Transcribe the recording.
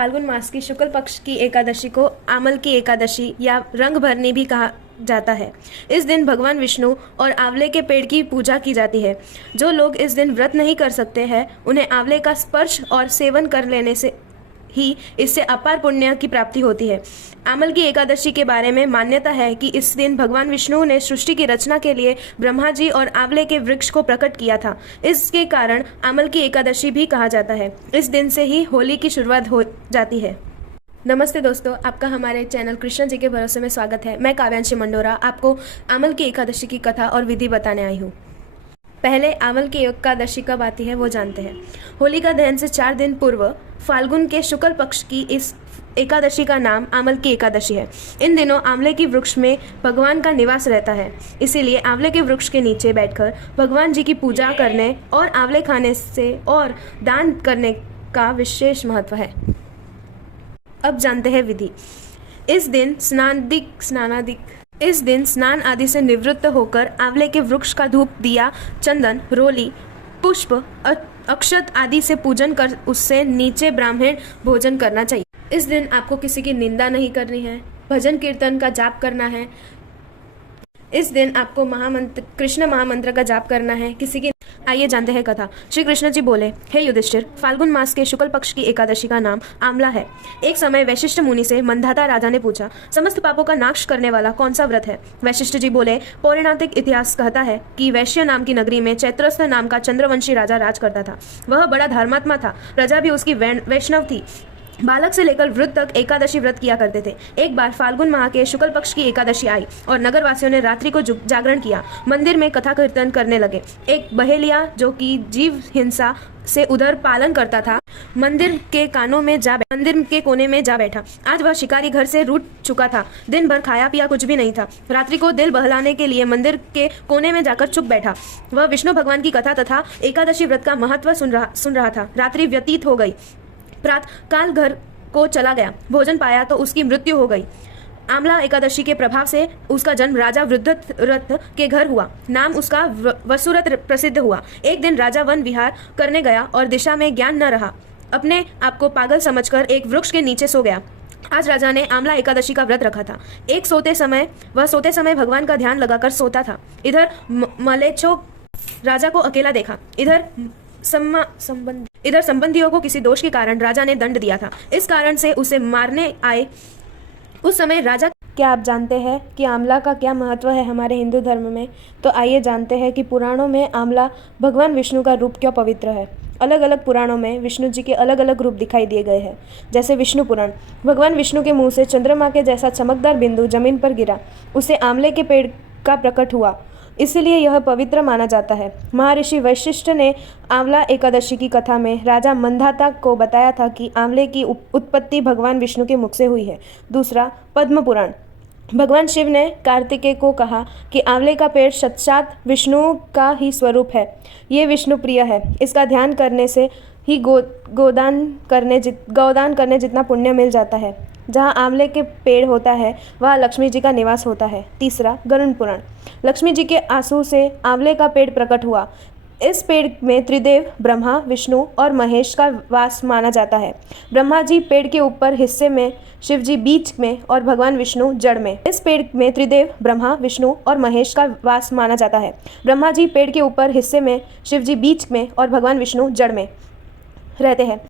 फाल्गुन मास की शुक्ल पक्ष की एकादशी को आमल की एकादशी या रंग भरनी भी कहा जाता है। इस दिन भगवान विष्णु और आंवले के पेड़ की पूजा की जाती है। जो लोग इस दिन व्रत नहीं कर सकते हैं उन्हें आंवले का स्पर्श और सेवन कर लेने से ही इससे अपार पुण्य की प्राप्ति होती है। आमल की एकादशी के बारे में मान्यता है कि इस दिन भगवान विष्णु ने सृष्टि की रचना के लिए ब्रह्मा जी और आंवले के वृक्ष को प्रकट किया था। इसके कारण आमल की एकादशी भी कहा जाता है। इस दिन से ही होली की शुरुआत हो जाती है। नमस्ते दोस्तों, आपका हमारे चैनल कृष्ण जी के भरोसे में स्वागत है। मैं काव्यांशी मंडोरा आपको आमल की एकादशी की कथा और विधि बताने आई हूँ। पहले आमल की एकादशी कब आती है वो जानते हैं। होलिका दहन से 4 दिन पूर्व फाल्गुन के शुक्ल पक्ष की इस एकादशी का नाम आमल की एकादशी है। इन दिनों आंवले की वृक्ष में भगवान का निवास रहता है, इसीलिए आंवले के वृक्ष के नीचे बैठकर भगवान जी की पूजा करने और आंवले खाने से और दान करने का विशेष महत्व है। अब जानते हैं विधि। इस दिन स्नान आदि से निवृत्त होकर आंवले के वृक्ष का धूप, दिया, चंदन, रोली, पुष्प, अक्षत आदि से पूजन कर उससे नीचे ब्राह्मण भोजन करना चाहिए। इस दिन आपको किसी की निंदा नहीं करनी है, भजन कीर्तन का जाप करना है। इस दिन आपको कृष्ण महामंत्र का जाप करना है। किसी की आइए जानते हैं कथा। श्री कृष्ण जी बोले, हे युधिष्ठिर, फाल्गुन मास के शुक्ल पक्ष की एकादशी का नाम आंवला है। एक समय वैशिष्ठ मुनि से मंधाता राजा ने पूछा, समस्त पापों का नाश करने वाला कौन सा व्रत है? वैशिष्ठ जी बोले, पौराणिक इतिहास कहता है कि वैश्य नाम की नगरी में चैत्रस्थ नाम का चंद्रवंशी राजा राज करता था। वह बड़ा धर्मात्मा था। प्रजा भी उसकी वैष्णव थी। बालक से लेकर वृद्ध तक एकादशी व्रत किया करते थे। एक बार फाल्गुन माह के शुक्ल पक्ष की एकादशी आई और नगरवासियों ने रात्रि को जागरण किया। मंदिर में कथा कीर्तन करने लगे। एक बहेलिया जो कि जीव हिंसा से उधर पालन करता था, मंदिर के कोने में जा बैठा। आज वह शिकारी घर से रूठ चुका था। दिन भर खाया पिया कुछ भी नहीं था। रात्रि को दिल बहलाने के लिए मंदिर के कोने में जाकर चुप बैठा। वह विष्णु भगवान की कथा तथा एकादशी व्रत का महत्व सुन रहा था। रात्रि व्यतीत हो गई। प्रातः काल घर को चला गया। भोजन पाया तो उसकी मृत्यु हो गई। आमला एकादशी के प्रभाव से उसका जन्म राजा वृद्धरथ के घर हुआ। नाम उसका वसुरथ प्रसिद्ध हुआ। एक दिन राजा वन विहार करने गया और दिशा में ज्ञान न रहा। अपने आप को पागल समझकर एक वृक्ष के नीचे सो गया। आज राजा ने आमला एकादशी का व्रत रखा था। वह सोते समय भगवान का ध्यान लगाकर सोता था। इधर मलेच्छों राजा को अकेला देखा। इधर संबंधियों को किसी दोष के कारण राजा ने दंड दिया था। इस कारण से उसे मारने आए। उस समय राजा, क्या आप जानते हैं कि आंवला का क्या महत्व है हमारे हिंदू धर्म में? तो आइए जानते हैं कि पुराणों में आंवला भगवान विष्णु का रूप क्यों पवित्र है। अलग अलग पुराणों में विष्णु जी के अलग अलग रूप दिखाई दिए गए हैं। जैसे विष्णु पुराण, भगवान विष्णु के मुंह से चंद्रमा के जैसा चमकदार बिंदु जमीन पर गिरा, उसे आंवले के पेड़ का प्रकट हुआ, इसलिए यह पवित्र माना जाता है। महर्षि वशिष्ठ ने आंवला एकादशी की कथा में राजा मंधाता को बताया था कि आंवले की उत्पत्ति भगवान विष्णु के मुख से हुई है। दूसरा, पद्म पुराण, भगवान शिव ने कार्तिकेय को कहा कि आंवले का पेड़ साक्षात विष्णु का ही स्वरूप है। ये विष्णु प्रिय है। इसका ध्यान करने से ही गौदान करने जितना पुण्य मिल जाता है। जहाँ आंवले के पेड़ होता है वहाँ लक्ष्मी जी का निवास होता है। तीसरा, गरुड़ पुराण, लक्ष्मी जी के आंसू से आंवले का पेड़ प्रकट हुआ। इस पेड़ में त्रिदेव ब्रह्मा, विष्णु और महेश का वास माना जाता है। ब्रह्मा जी पेड़ के ऊपर हिस्से में, शिव जी बीच में और भगवान विष्णु जड़ में। इस पेड़ में त्रिदेव ब्रह्मा, विष्णु और महेश का वास माना जाता है। ब्रह्मा जी पेड़ के ऊपर हिस्से में, शिव जी बीच में और भगवान विष्णु जड़ में रहते हैं।